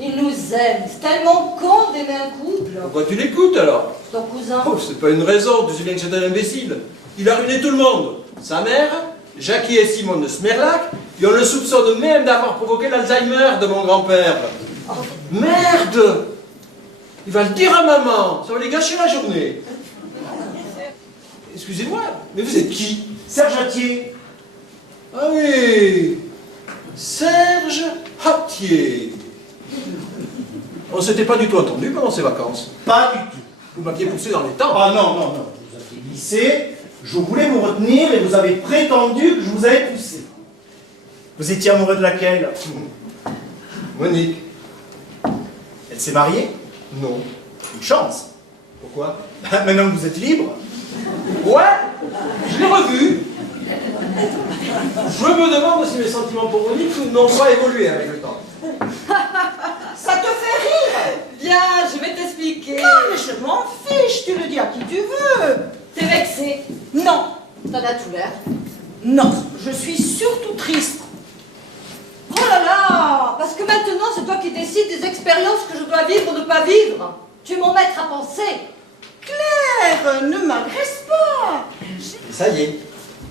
Il nous aime. C'est tellement con d'aimer un couple. Pourquoi tu l'écoutes alors? C'est ton cousin. Oh, c'est pas une raison, tu sais bien que c'est un imbécile. Il a ruiné tout le monde. Sa mère, Jackie et Simone Smerlac, et on le soupçonne même d'avoir provoqué l'Alzheimer de mon grand-père. Oh. Merde! Il va le dire à maman, ça va lui gâcher la journée. Excusez-moi, mais vous êtes qui? Serge Attier. Ah oui, Serge Attier. On s'était pas du tout entendu pendant ces vacances. Pas du tout. Vous m'aviez poussé dans les temps. Ah non, non, non. Vous aviez glissé, je voulais vous retenir et vous avez prétendu que je vous avais poussé. Vous étiez amoureux de laquelle? Monique. Elle s'est mariée? Non. Une chance. Pourquoi? Maintenant que vous êtes libre. Ouais, je l'ai revu. Je me demande si mes sentiments pour Monique n'ont pas évolué avec le temps. Ça te fait rire? Viens, je vais t'expliquer. Ah, mais je m'en fiche, tu le dis à qui tu veux. T'es vexé. Non, T'en as tout l'air. non, je suis surtout triste. Oh là là! Parce que maintenant, c'est toi qui décides des expériences que je dois vivre ou ne pas vivre. Tu es mon maître à penser. Claire, ne m'agresse pas. Et ça y est,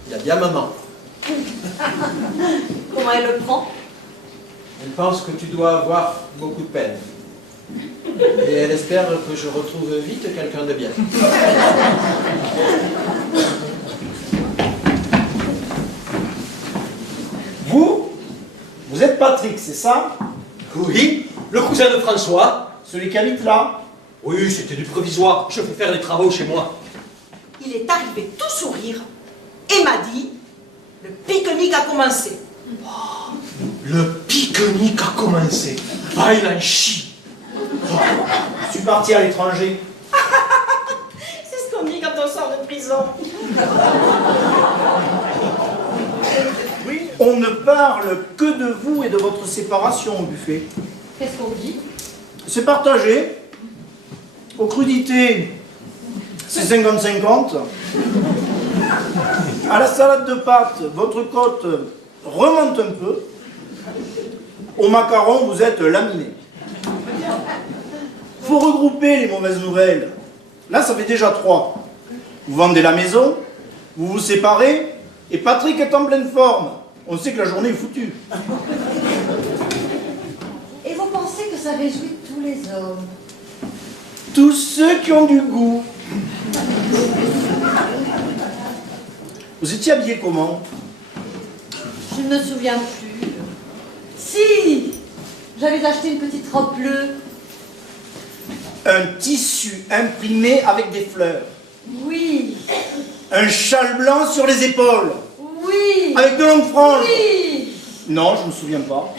il a bien maman. Comment elle le prend? Elle pense que tu dois avoir beaucoup de peine. Et elle espère que je retrouve vite quelqu'un de bien. Vous êtes Patrick, c'est ça? Oui, le cousin de François. Celui qui habite là? Oui, c'était du provisoire. Je fais faire des travaux chez moi. Il est arrivé tout sourire et m'a dit « Le pique-nique a commencé. Le pique-nique a commencé. Ah, il en chie. Je suis parti à l'étranger. » C'est ce qu'on dit quand on sort de prison. Oui, on ne parle que de vous et de votre séparation au buffet. Qu'est-ce qu'on dit? C'est partagé. Aux crudités, c'est 50-50. À la salade de pâtes, votre cote remonte un peu. Au macaron, vous êtes laminé. Faut regrouper les mauvaises nouvelles. Là, ça fait déjà 3. Vous vendez la maison, vous vous séparez, et Patrick est en pleine forme. On sait que la journée est foutue. Et vous pensez que ça réjouit tous les hommes? Tous ceux qui ont du goût. Vous étiez habillé comment? Je ne me souviens plus. Si! J'avais acheté une petite robe bleue. Un tissu imprimé avec des fleurs. Oui! Un châle blanc sur les épaules. Oui! Avec de longues franges. Oui! Non, je ne me souviens pas.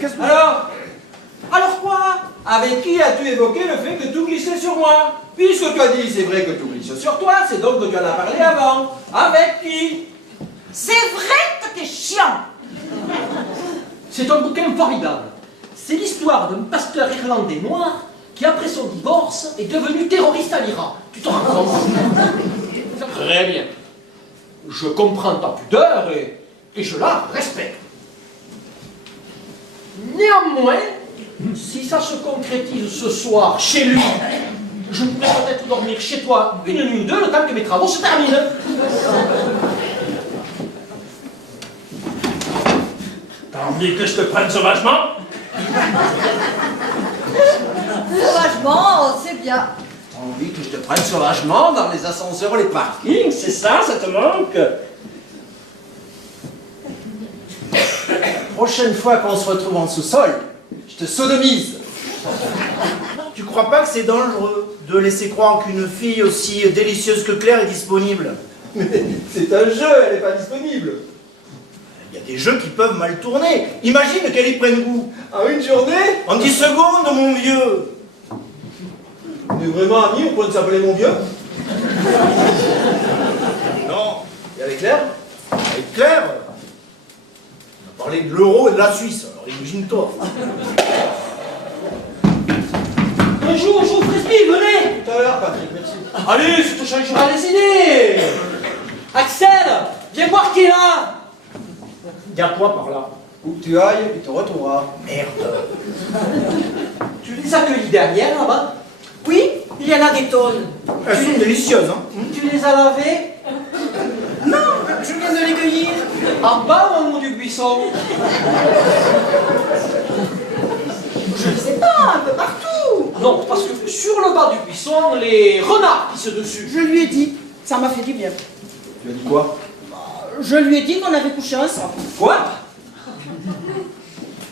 Qu'est-ce que... Alors quoi? Avec qui as-tu évoqué le fait que tout glissait sur moi? Puisque tu as dit c'est vrai que tout glisse sur toi, c'est donc que tu en as parlé avant. Avec qui? C'est vrai que t'es chiant. C'est un bouquin formidable. C'est l'histoire d'un pasteur irlandais noir qui, après son divorce, est devenu terroriste à l'Iran. Tu t'en rends compte? Très bien. Je comprends ta pudeur et je la respecte. Néanmoins, si ça se concrétise ce soir chez lui, je pourrais peut-être dormir chez toi une nuit ou deux, le temps que mes travaux se terminent. T'as envie que je te prenne sauvagement? Sauvagement, c'est bien. T'as envie que je te prenne sauvagement dans les ascenseurs ou les parkings? C'est ça te manque? Prochaine fois qu'on se retrouve en sous-sol, je te sodomise. Tu crois pas que c'est dangereux de laisser croire qu'une fille aussi délicieuse que Claire est disponible? Mais c'est un jeu, elle n'est pas disponible. Il y a des jeux qui peuvent mal tourner. Imagine qu'elle y prenne goût. En une journée? En 10 secondes, mon vieux. On est vraiment amis au point de s'appeler mon vieux? Non. Et avec Claire? Avec Claire, on a parlé de l'euro et de la Suisse, alors imagine-toi. Un jour, frisbee, venez! Tout à l'heure, Patrick, merci. Allez, ça te changera les idées! Axel, viens voir qui est là! Il y a quoi par là? Où que tu ailles, il te retrouvera. Merde. Tu les as cueillis derrière, là-bas? Oui, il y en a des tonnes. Elles sont délicieuses, hein. Tu les as lavées? Non, je viens de les cueillir. En bas ou en haut du buisson? Je ne sais pas, un peu partout. Non, parce que sur le bas du buisson, les renards pissent dessus. Je lui ai dit, ça m'a fait du bien. Tu as dit quoi? Je lui ai dit qu'on avait couché ensemble. Quoi?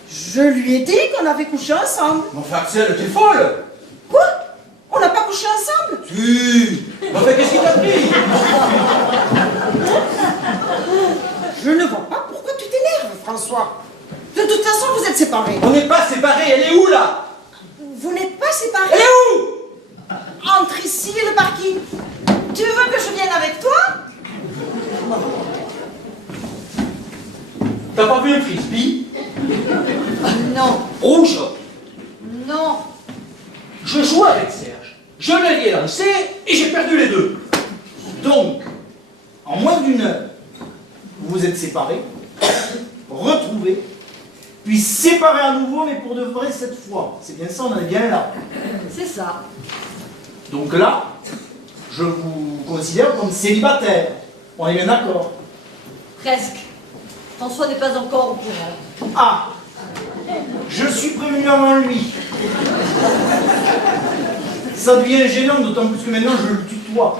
Je lui ai dit qu'on avait couché ensemble. Mais enfin, Axel, t'es folle! Quoi? On n'a pas couché ensemble? Tu! Mais enfin, qu'est-ce qui t'a pris? Je ne vois pas pourquoi tu t'énerves, François. De toute façon, vous êtes séparés. On n'est pas séparés, elle est où là? Vous n'êtes pas Elle séparés? est où? Entre ici et le parking. Tu veux que je vienne avec toi? T'as pas vu un frisbee? Non, Rouge. non. Je jouais avec Serge. Je l'ai ai lancé et j'ai perdu les deux. Donc, en moins d'une heure, vous vous êtes séparés, retrouvés, puis séparés à nouveau, mais pour de vrai cette fois. C'est bien ça, on en est bien là. C'est ça. Donc là, je vous considère comme célibataire. On est bien d'accord. Presque. François n'est pas encore au courant. Ah, je suis prévenu avant lui. Ça devient gênant, d'autant plus que maintenant je le tutoie.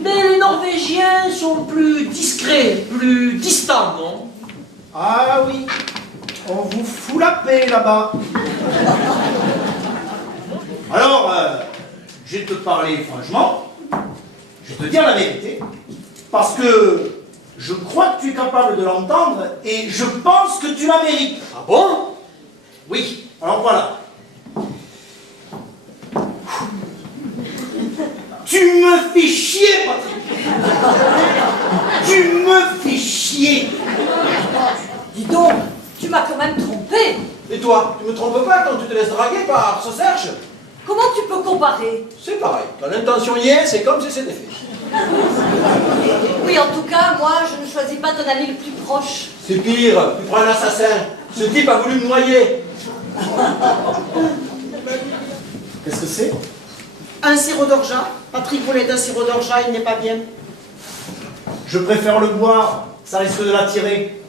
Mais les Norvégiens sont plus discrets, plus distants, non? Ah oui, on vous fout la paix là-bas. Alors, je vais te parler franchement, je vais te dire la vérité, parce que je crois que tu es capable de l'entendre et je pense que tu la mérites. Ah bon? Oui, alors voilà. Tu me fais chier, Patrick. Tu me fais chier. Dis donc, tu m'as quand même trompé. Et toi, tu me trompes pas quand tu te laisses draguer par ce Serge? Comment tu peux comparer? C'est pareil. Quand l'intention y est, c'est comme si c'était fait. Oui, en tout cas, moi, je ne choisis pas ton ami le plus proche. C'est pire, tu prends un assassin. Ce type a voulu me noyer. Qu'est-ce que c'est? Un sirop d'orgeat. Patrick voulait un sirop d'orgeat, il n'est pas bien. Je préfère le boire, ça risque de l'attirer.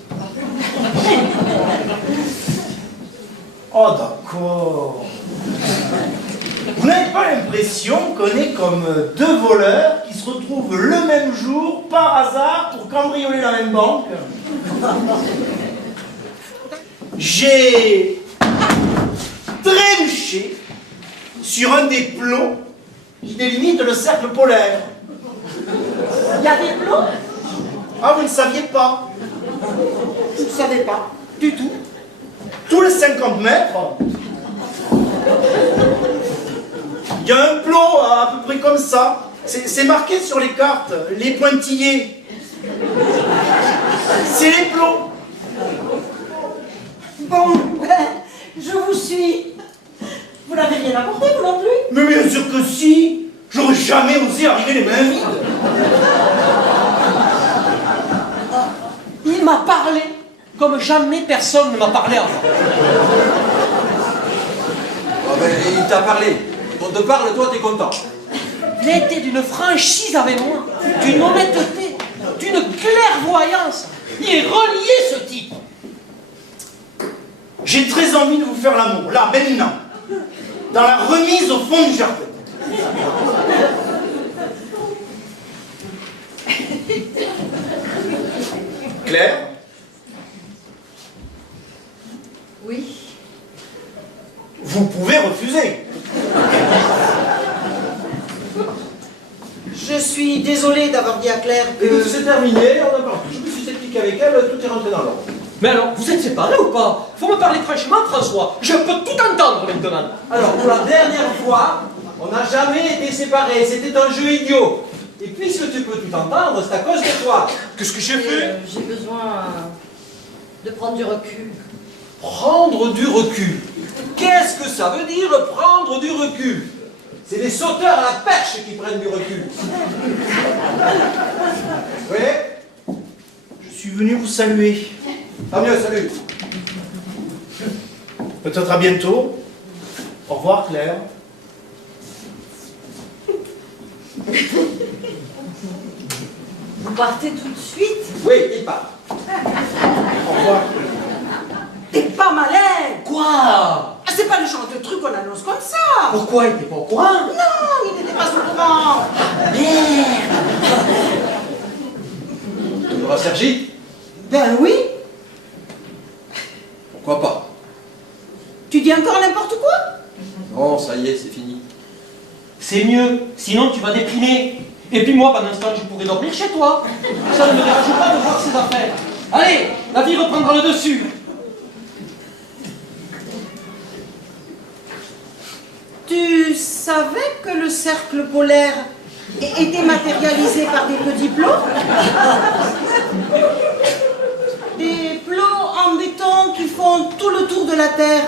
Oh d'accord. Vous n'avez pas l'impression qu'on est comme deux voleurs qui se retrouvent le même jour, par hasard, pour cambrioler la même banque? J'ai trébuché sur un des plombs qui délimitent le cercle polaire. Il y a des plombs? Ah, vous ne saviez pas? Je ne savais pas. Du tout. Tous les 50 mètres, il y a un plomb à peu près comme ça. C'est marqué sur les cartes, les pointillés. C'est les plombs. Bon, ben, je vous suis. Vous n'avez rien apporté, vous non plus? Mais bien sûr que si. J'aurais jamais osé arriver les mains vides. Il m'a parlé comme jamais personne ne m'a parlé avant. Oh ben, il t'a parlé. Quand on te parle, toi, t'es content. Il a été d'une franchise avec moi, d'une honnêteté, d'une clairvoyance. Il est relié, ce type. J'ai très envie de vous faire l'amour, là, maintenant. Dans la remise au fond du jardin. Claire? Oui. Vous pouvez refuser. Je suis désolée d'avoir dit à Claire Écoute, que... c'est terminé, on a parti. Je me suis expliqué avec elle, tout est rentré dans l'ordre. Mais alors, vous êtes séparés ou pas? Faut me parler franchement, François. Je peux tout entendre maintenant. Alors, pour la dernière fois, on n'a jamais été séparés. C'était un jeu idiot. Et puisque tu peux tout entendre, c'est à cause de toi. Qu'est-ce que j'ai fait? J'ai besoin de prendre du recul. Prendre du recul. Qu'est-ce que ça veut dire, prendre du recul? C'est les sauteurs à la perche qui prennent du recul. Oui? Je suis venu vous saluer. Tant mieux, salut. Peut-être à bientôt. Au revoir, Claire. Vous partez tout de suite? Oui, il part. Au revoir. T'es pas malin. Quoi? Ah, c'est pas le genre de truc qu'on annonce comme ça. Pourquoi il était pas au courant? Non, il n'était pas au courant. Tu auras Sergi? Ben oui. Pourquoi pas? Tu dis encore n'importe quoi? Non, ça y est, c'est fini. C'est mieux, sinon tu vas déprimer. Et puis moi, pendant ce temps, je pourrais dormir chez toi. Ça ne me dérange pas de voir ces affaires. Allez, la vie reprendra le dessus. Tu savais que le cercle polaire était matérialisé par des petits plots? Des plots en béton qui font tout le tour de la Terre.